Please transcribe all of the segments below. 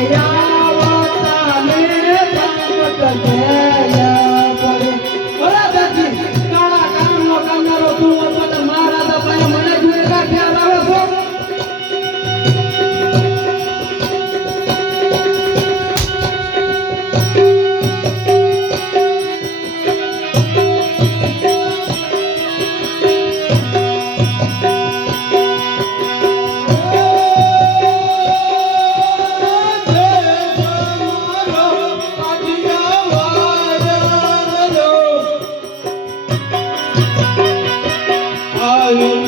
Yeah. Hallelujah.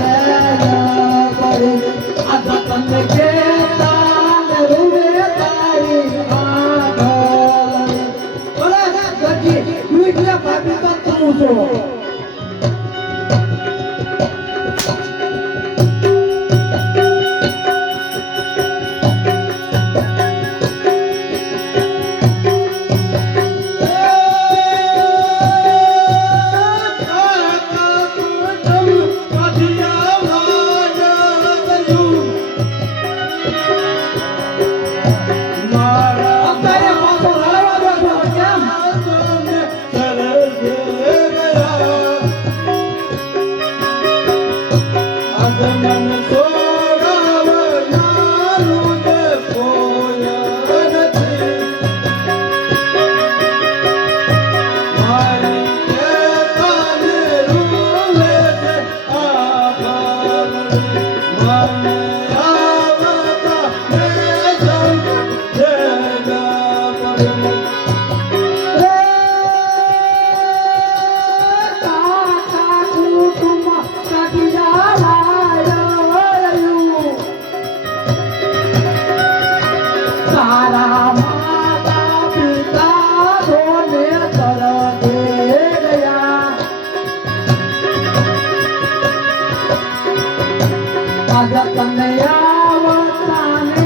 આજા તને આવતાને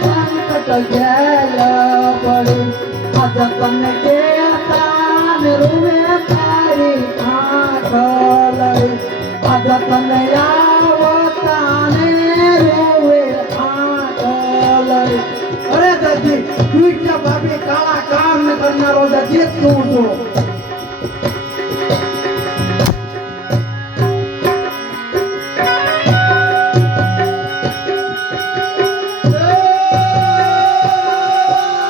સંકટ ગેલ પડી આજા તને કેતા ને રૂવે તારી આંખ લઈ. આજા તને આવતાને રૂવે આંખ લઈ. અરે દાદી તું ભાભી કાળા કામ કરનારો દજી તું છું.